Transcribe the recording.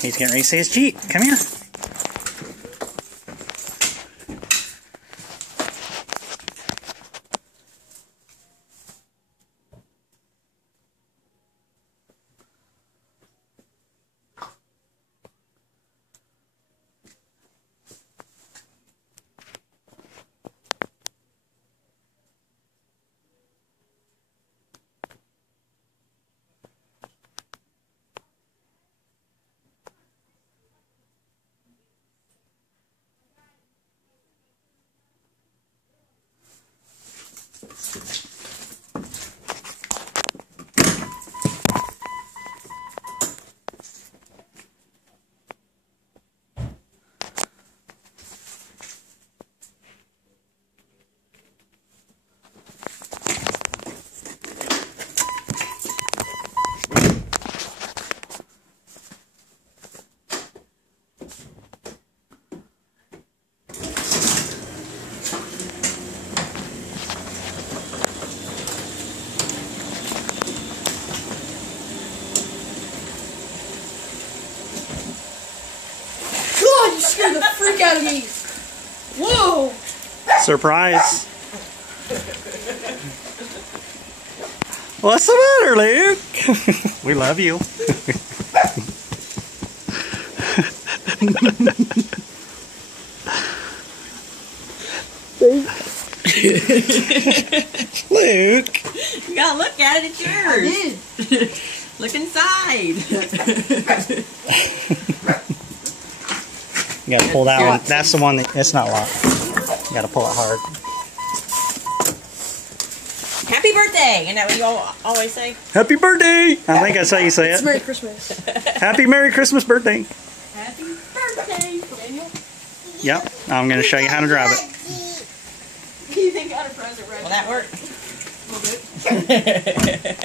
He's getting ready to see his Jeep. Come here. You scared the freak out of me. Whoa! Surprise. What's the matter, Luke? We love you. Luke. You gotta look at it, it's yours. I did. Look inside. You gotta pull that one. That's the one it's not locked. You gotta pull it hard. Happy birthday! Isn't that what you all always say? Happy birthday! I think that's how you say It's it. Merry Christmas. Happy Merry Christmas birthday. Happy birthday, Daniel. Yep, I'm gonna show you how to drive it. You think I got a present right Will that work? now?